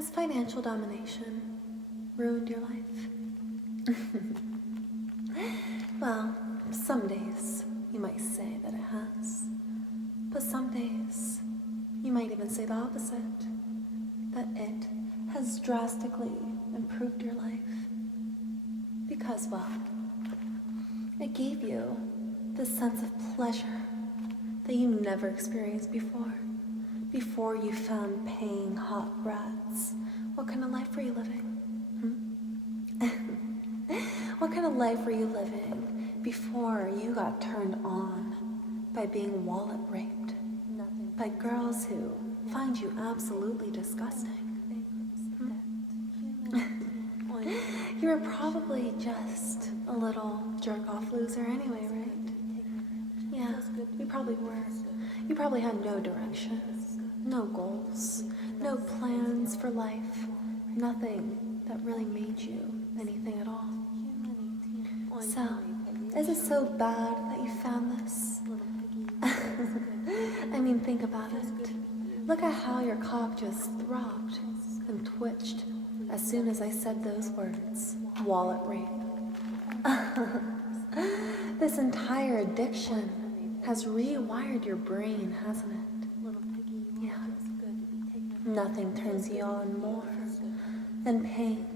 Has financial domination ruined your life? Well, some days you might say that it has, but some days you might even say the opposite, that it has drastically improved your life. Because, well, it gave you this sense of pleasure that you never experienced before you found paying hot brats. What kind of life were you living? What kind of life were you living before you got turned on by being wallet raped by girls who find you absolutely disgusting? You were probably just a little jerk-off loser anyway, right? Yeah, you probably were. You probably had no direction, no goals, no plans for life, nothing that really made you anything at all. So, is it so bad that you found this? I mean, think about it. Look at how your cock just throbbed and twitched as soon as I said those words, wallet rape. This entire addiction has rewired your brain, hasn't it? Yeah. Nothing turns you on more than paying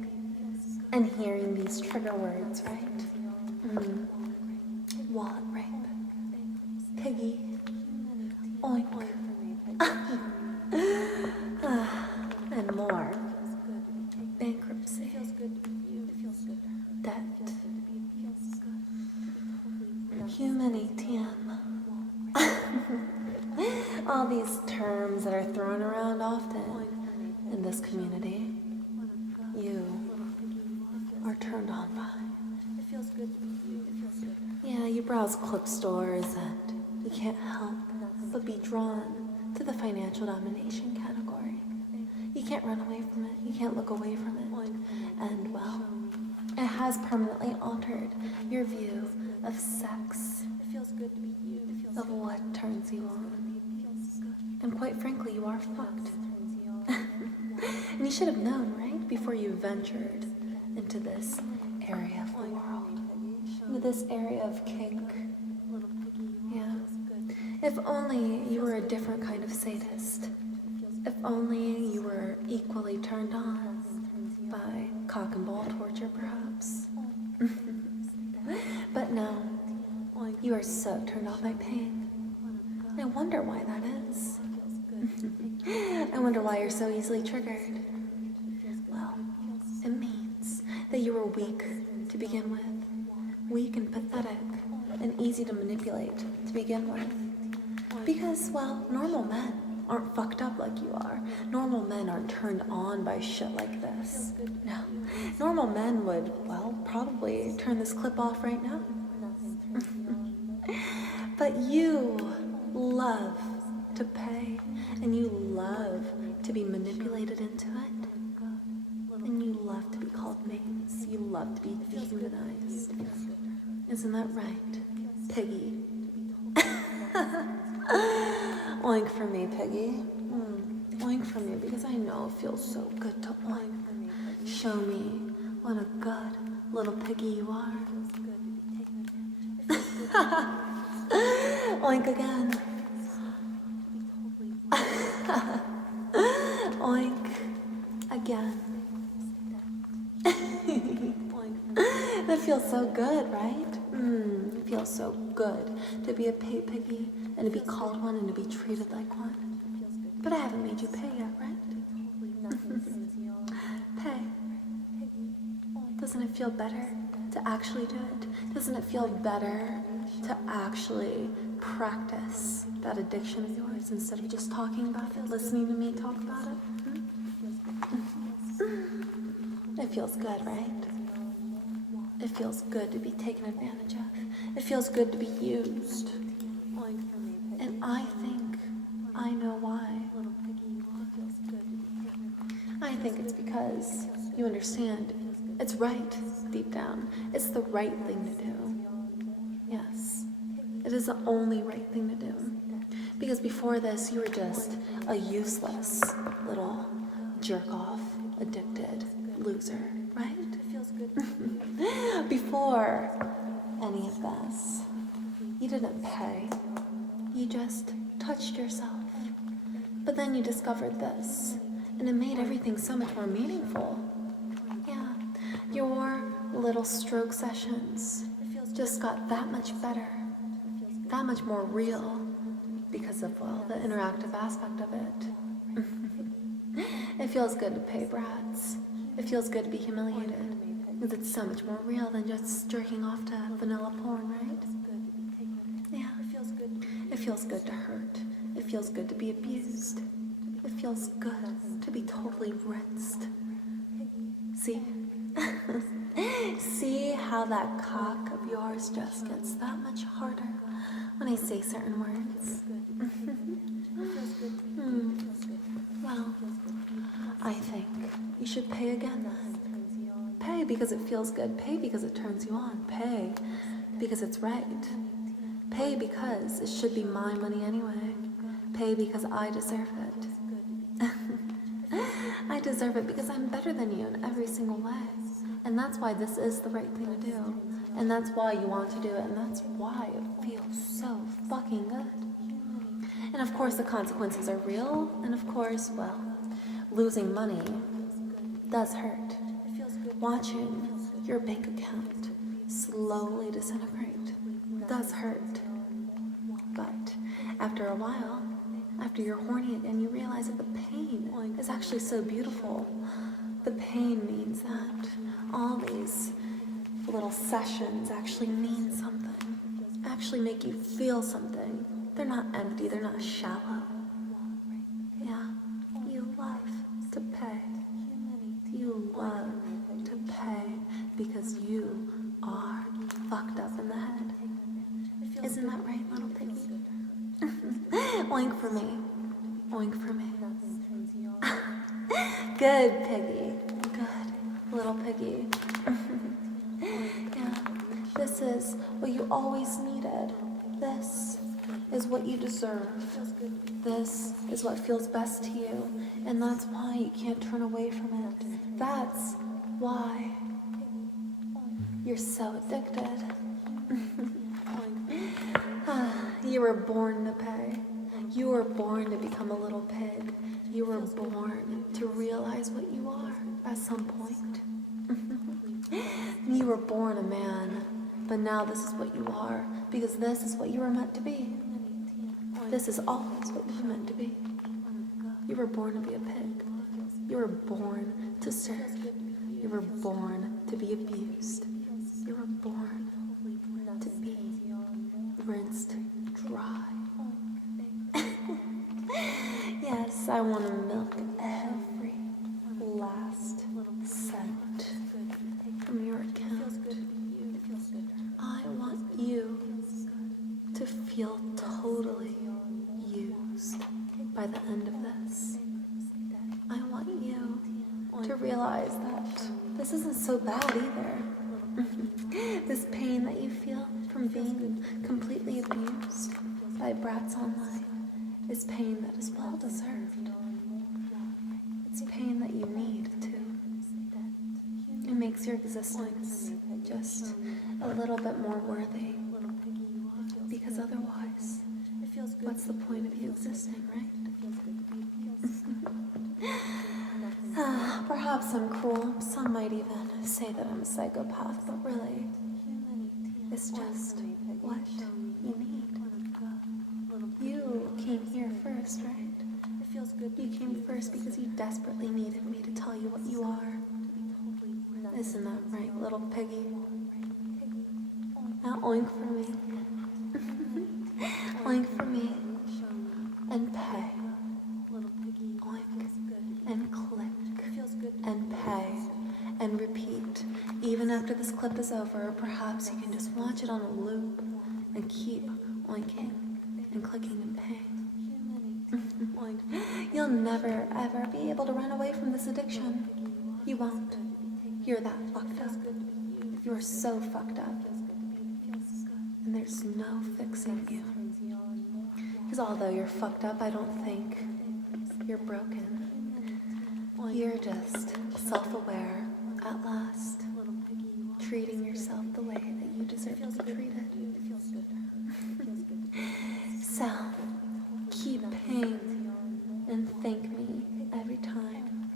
and hearing these trigger words, right? Wallet rape, piggy, oink, and more. Bankruptcy, debt, human ATM. All these terms that are thrown around often in this community, you are turned on by. Yeah, you browse clip stores and you can't help but be drawn to the financial domination category. You can't run away from it. You can't look away from it. And, well, it has permanently altered your view of sex, of what turns you on. And quite frankly, you are fucked. And you should have known, right, before you ventured into this area of the world, into this area of kink. Yeah. If only you were a different kind of sadist. If only you were equally turned on by cock and ball torture, perhaps. But no, you are so turned on by pain. I wonder why that is. I wonder why you're so easily triggered. Well, it means that you were weak to begin with. Weak and pathetic and easy to manipulate to begin with. Because, well, normal men aren't fucked up like you are. Normal men aren't turned on by shit like this. No. Normal men would, well, probably turn this clip off right now. But you love to pay, and you love to be manipulated into it. And you love to be called names. You love to be dehumanized. Isn't that right, Piggy? Oink for me, Piggy. Oink for me, because I know it feels so good to oink. Show me what a good little piggy you are. Oink again. Oink again. That feels so good, right? It feels so good to be a pay piggy and to be called one and to be treated like one. But I haven't made you pay yet, right? Pay. Doesn't it feel better to actually do it? Doesn't it feel better to actually practice that addiction of yours instead of just talking about it, listening to me talk about it? It feels good, right? It feels good to be taken advantage of. It feels good to be used. And I think I know why. I think it's because you understand it's right deep down. It's the right thing to do. Yes, it is the only right thing to do. Because before this, you were just a useless little jerk off, addicted, loser, right? Before any of this, you didn't pay. You just touched yourself. But then you discovered this, and it made everything so much more meaningful. Yeah, your little stroke sessions just got that much better, that much more real, because of, well, the interactive aspect of it. It feels good to pay brats. It feels good to be humiliated, because it's so much more real than just jerking off to vanilla porn, right? Yeah, it feels good to hurt. It feels good to be abused. It feels good to be totally rinsed. See? See how that cock of yours just gets that much harder when I say certain words? Well, I think you should pay again then. Pay because it feels good. Pay because it turns you on. Pay because it's right. Pay because it should be my money anyway. Pay because I deserve it. I deserve it because I'm better than you in every single way. And that's why this is the right thing to do. And that's why you want to do it. And that's why it feels so fucking good. And of course the consequences are real. And of course, well, losing money does hurt. Watching your bank account slowly disintegrate does hurt. But after a while, after you're horny again, you realize that the pain is actually so beautiful. The pain means that all these little sessions actually mean something, actually make you feel something. They're not empty, they're not shallow. Yeah, you love to pay. You love to pay because you are fucked up in the head. Isn't that right, little piggy? Oink for me. Oink for me. Good piggy. Good little piggy. Yeah. This is what you always needed. This is what you deserve. This is what feels best to you. And that's why you can't turn away from it. That's why you're so addicted. You were born to pay. You were born to become a little pig. You were born to realize what you are at some point. You were born a man, but now this is what you are, because this is what you were meant to be. This is always what you were meant to be. You were born to be a pig. You were born to serve. You were born to be abused. You were born to be rinsed dry. Yes, I want to milk every last cent from your account. I want you to feel totally used by the end of this. I want you to realize that this isn't so bad either. This pain that you feel from being completely abused by brats online is pain that is well deserved. It's pain that you need too. It makes your existence just a little bit more worthy. Because otherwise, what's the point of you existing, right? Perhaps I'm cruel. Some might even say that I'm a psychopath, but really, it's just what you need. You came here first, right? You came first because you desperately needed me to tell you what you are. Isn't that right, little piggy? Now oink for me. Oink for me. And pay. Oink and click and pay and repeat. Even after this clip is over, perhaps you can just watch it on a loop and keep oinking and clicking and paying. You'll never ever be able to run away from this addiction. You won't. You're that fucked up. You're so fucked up. And there's no fixing you. Because although you're fucked up, I don't think you're broken. You're just self-aware at last, treating yourself the way that you deserve to be treated. So, keep paying and thank me every time,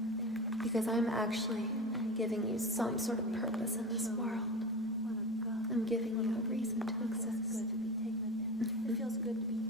because I'm actually giving you some sort of purpose in this world. I'm giving you a reason to exist. It feels good to be